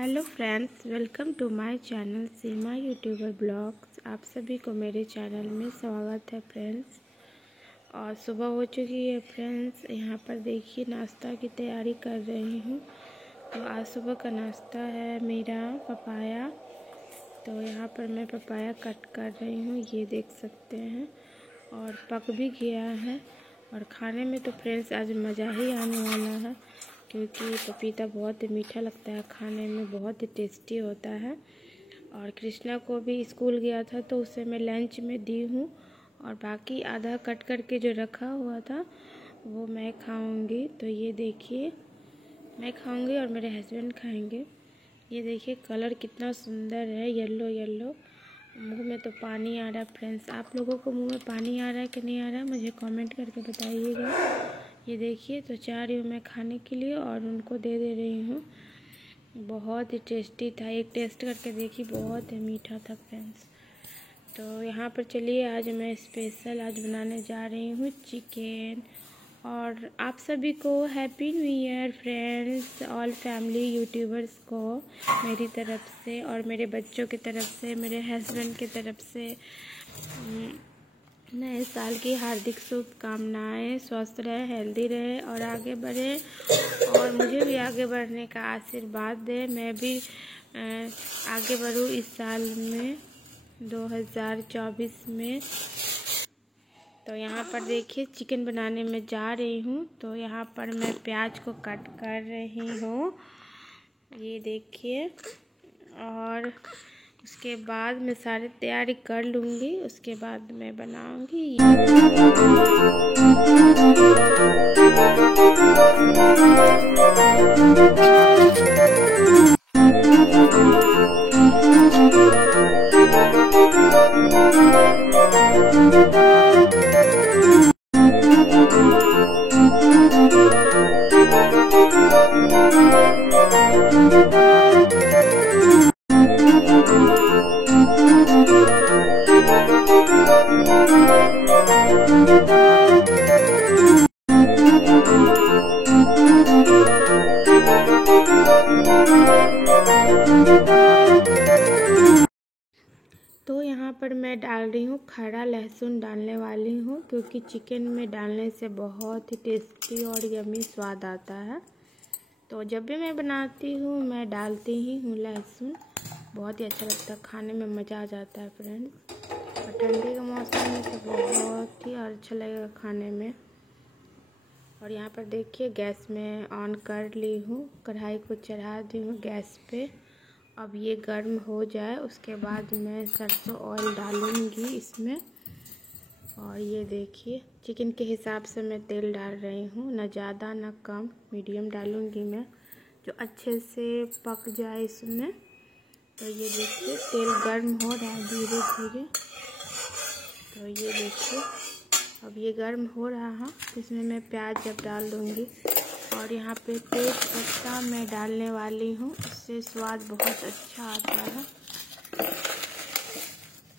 Hello friends, welcome to my channel Seema youtuber blogs. आप सभी को मेरे चैनल में स्वागत है फ्रेंड्स। और सुबह हो चुकी है फ्रेंड्स। यहाँ पर देखिए नाश्ता की तैयारी कर रही हूँ। तो आज सुबह का नाश्ता है मेरा पपाया। तो यहाँ पर मैं पपाया कट कर रही हूँ, ये देख सकते हैं। और पक भी गया है। और खाने में तो फ्रेंड्स आज मज़ा ही आने वाला है, क्योंकि पपीता बहुत मीठा लगता है, खाने में बहुत ही टेस्टी होता है। और कृष्णा को भी स्कूल गया था तो उसे मैं लंच में दी हूँ। और बाकी आधा कट करके जो रखा हुआ था वो मैं खाऊंगी। तो ये देखिए, मैं खाऊंगी और मेरे हस्बैंड खाएंगे। ये देखिए कलर कितना सुंदर है, येलो येलो। मुंह में तो पानी आ रहा है फ्रेंड्स। आप लोगों को मुंह में पानी आ रहा है कि नहीं आ रहा है, मुझे कमेंट करके बताइएगा। ये देखिए, तो चाह रही हूँ मैं खाने के लिए और उनको दे रही हूँ। बहुत ही टेस्टी था, एक टेस्ट करके देखी, बहुत ही मीठा था फ्रेंड्स। तो यहाँ पर चलिए, आज मैं स्पेशल बनाने जा रही हूँ चिकन। और आप सभी को happy new year friends, all family YouTubers को मेरी तरफ से और मेरे बच्चों की तरफ से, मेरे हस्बैंड की तरफ से नए साल की हार्दिक शुभकामनाएं। स्वस्थ रहे, हेल्दी रहे और आगे बढ़े। और मुझे भी आगे बढ़ने का आशीर्वाद दे, मैं भी आगे बढ़ूँ इस साल में 2024 में। तो यहाँ पर देखिए चिकन बनाने में जा रही हूँ। तो यहाँ पर मैं प्याज को कट कर रही हूँ, ये देखिए। और उसके बाद मैं सारी तैयारी कर लूँगी, उसके बाद मैं बनाऊँगी। तो यहाँ पर मैं डाल रही हूँ खड़ा लहसुन, डालने वाली हूँ क्योंकि चिकन में डालने से बहुत ही टेस्टी और यम्मी स्वाद आता है। तो जब भी मैं बनाती हूँ मैं डालती ही हूँ लहसुन, बहुत ही अच्छा लगता है, खाने में मज़ा आ जाता है फ्रेंड्स। और ठंडी के मौसम में तो बहुत ही अच्छा लगेगा खाने में। और यहाँ पर देखिए गैस में ऑन कर ली हूँ, कढ़ाई को चढ़ा दी हूँ गैस पे। अब ये गर्म हो जाए उसके बाद मैं सरसों ऑयल डालूँगी इसमें। और ये देखिए चिकन के हिसाब से मैं तेल डाल रही हूँ, ना ज़्यादा ना कम, मीडियम डालूँगी मैं, जो अच्छे से पक जाए इसमें। तो ये देखिए तेल गर्म हो रहा है धीरे धीरे। तो ये देखिए अब ये गर्म हो रहा है, इसमें मैं प्याज जब डाल दूँगी। और यहाँ पे तेज पत्ता मैं डालने वाली हूँ, इससे स्वाद बहुत अच्छा आता है।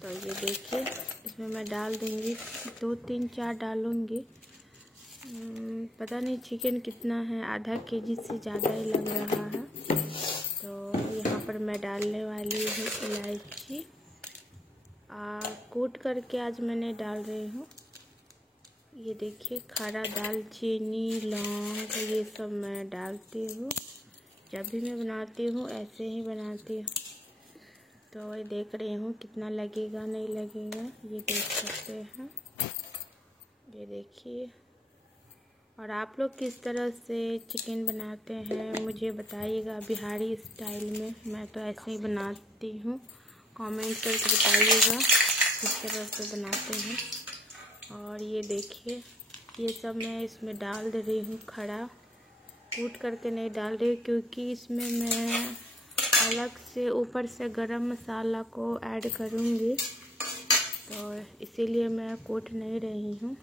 तो ये देखिए इसमें मैं डाल दूँगी, 2 3 4 डालूँगी। पता नहीं चिकन कितना है, आधा केजी से ज़्यादा ही लग रहा है। तो यहाँ पर मैं डालने वाली हूँ इलायची, कूट करके आज मैंने डाल रही हूँ। ये देखिए खड़ा दालचीनी, लौंग, ये सब मैं डालती हूँ। जब भी मैं बनाती हूँ ऐसे ही बनाती हूँ। तो ये देख रही हूँ कितना लगेगा नहीं लगेगा, ये देख सकते हैं, ये देखिए। और आप लोग किस तरह से चिकन बनाते हैं मुझे बताइएगा, बिहारी स्टाइल में। मैं तो ऐसे ही बनाती हूँ, कमेंट करके बताइएगा किस तरह से बनाते हैं। और ये देखिए ये सब मैं इसमें डाल दे रही हूँ, खड़ा कूट करके नहीं डाल रही क्योंकि इसमें मैं अलग से ऊपर से गरम मसाला को ऐड करूँगी, तो इसीलिए मैं कूट नहीं रही हूँ।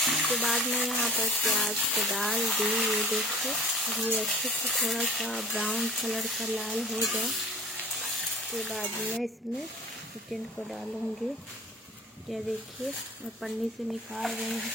उसके बाद मैं यहाँ पर प्याज को डाल दी, ये देखिए ये अच्छे से थोड़ा सा ब्राउन कलर का लाल हो जाए। उसके बाद मैं इसमें चिकन को डालूँगी। ये देखिए मैं पन्नी से निकाल रही हूँ।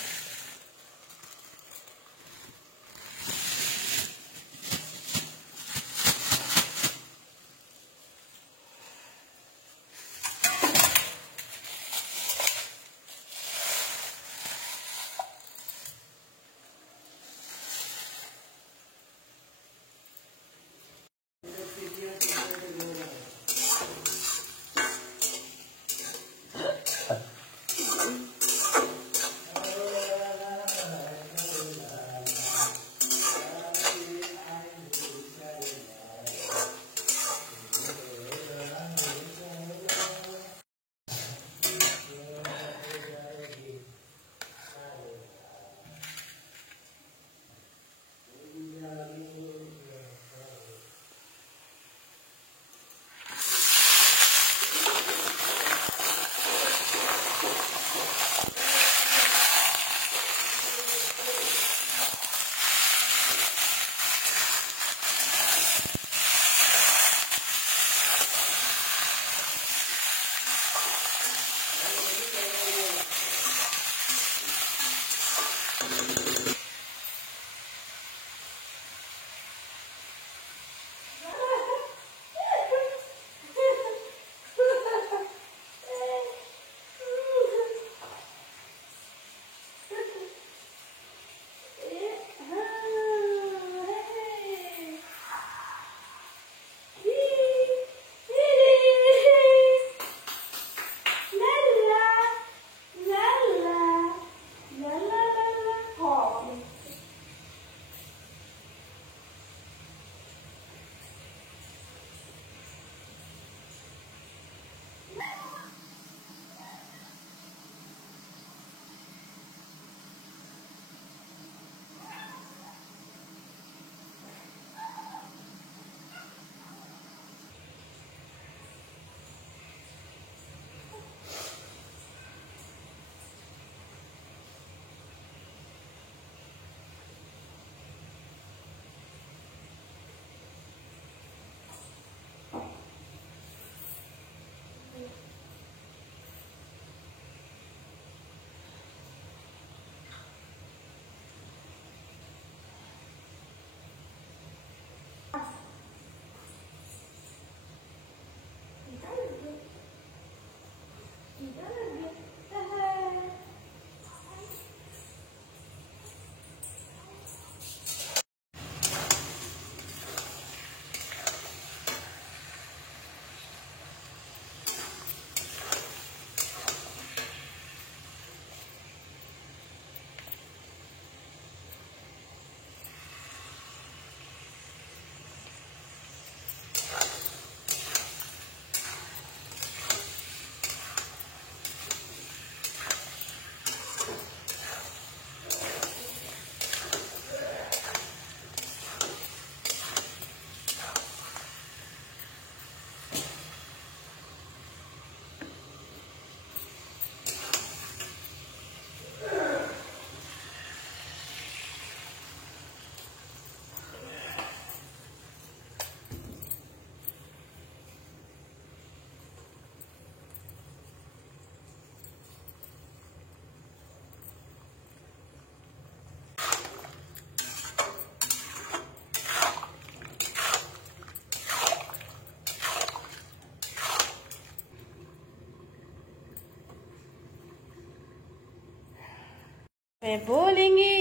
मैं बोलेंगे।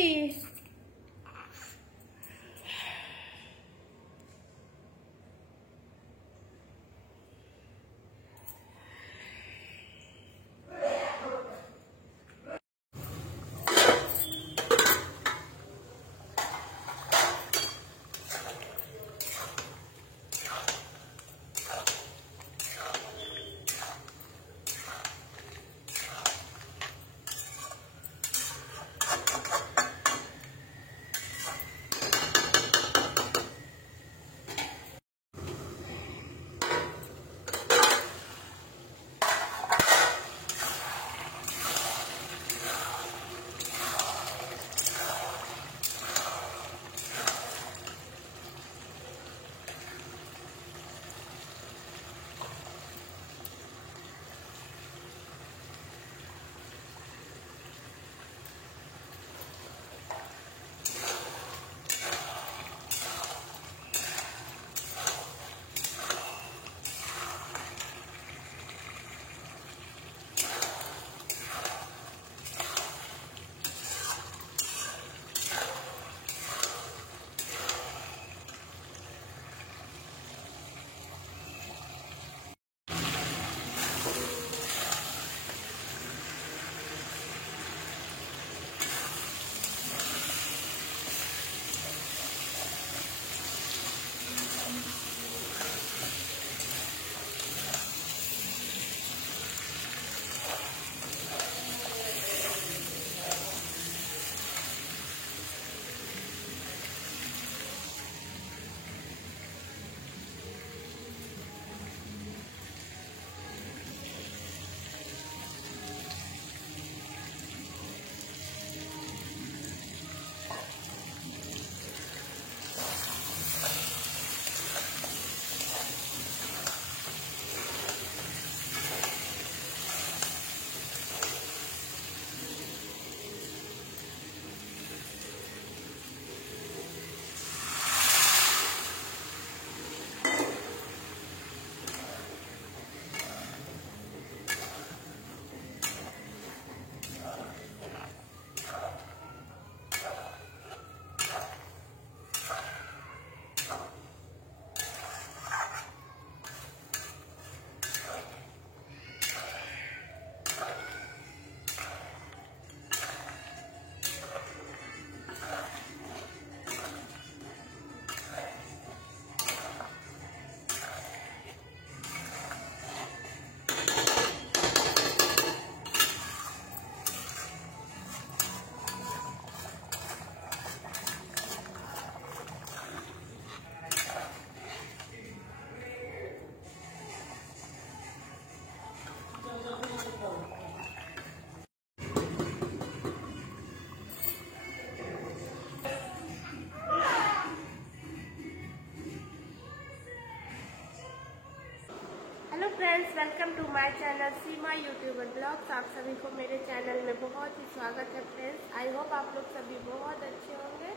Hello friends, welcome to my channel Seema youtuber blogs. आप सभी को मेरे चैनल में बहुत ही स्वागत है फ्रेंड्स। आई होप आप लोग सभी बहुत अच्छे होंगे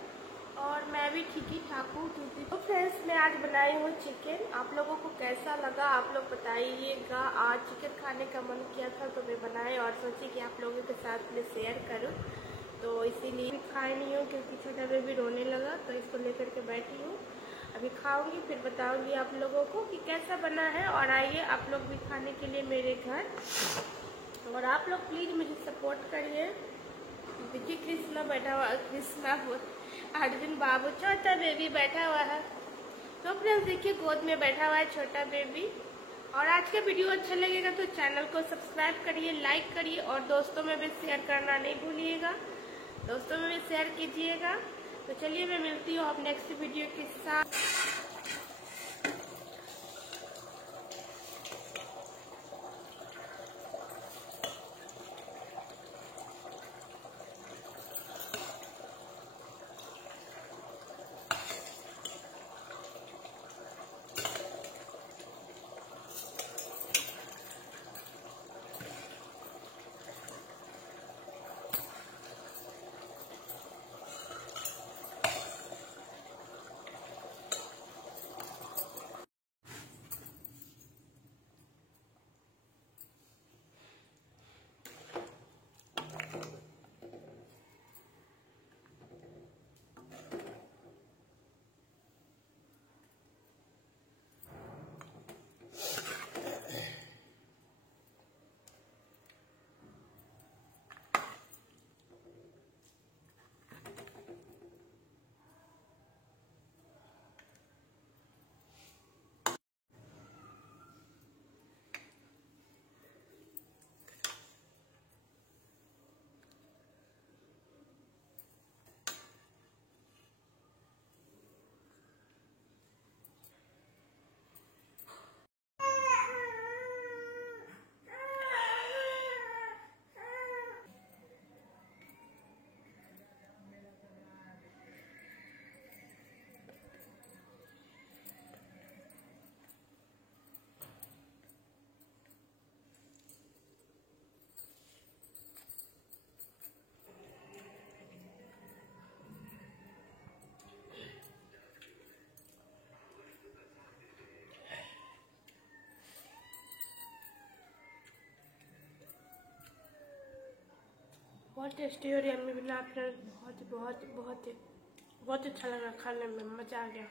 और मैं भी ठीक ही ठाक हूँ। तो फ्रेंड्स, मैं आज बनाई हूँ चिकन। आप लोगों को कैसा लगा आप लोग बताइएगा। आज चिकन खाने का मन किया था तो मैं बनाई और सोची कि आप लोगों के साथ में शेयर करूँ, तो इसीलिए खाई नहीं हूँ क्योंकि छोटा बेबी रोने लगा तो इसको लेकर के बैठी हूँ। अभी खाऊंगी फिर बताऊंगी आप लोगों को कि कैसा बना है। और आइए आप लोग भी खाने के लिए मेरे घर, और आप लोग प्लीज मुझे सपोर्ट करिए। देखिए कृष्णा बैठा हुआ, कृष्णा अर्जुन बाबू छोटा बेबी बैठा हुआ है। तो फ्रेंड्स देखिए गोद में बैठा हुआ है छोटा बेबी। और आज का वीडियो अच्छा लगेगा तो चैनल को सब्सक्राइब करिए, लाइक करिए और दोस्तों में भी शेयर करना नहीं भूलिएगा। दोस्तों में भी शेयर कीजिएगा। तो चलिए मैं मिलती हूँ अब नेक्स्ट वीडियो के साथ। बहुत टेस्टी और यम्मी बना फ्रेंड्स। बहुत ही अच्छा लगा खाने में, मज़ा आ गया।